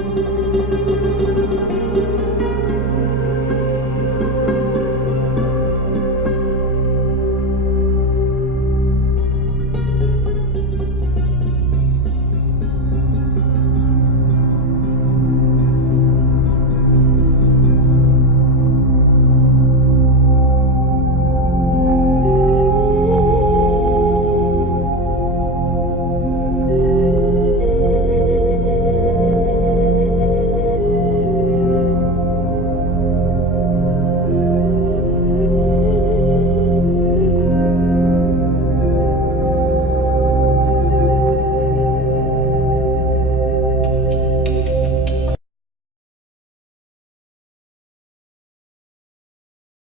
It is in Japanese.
Música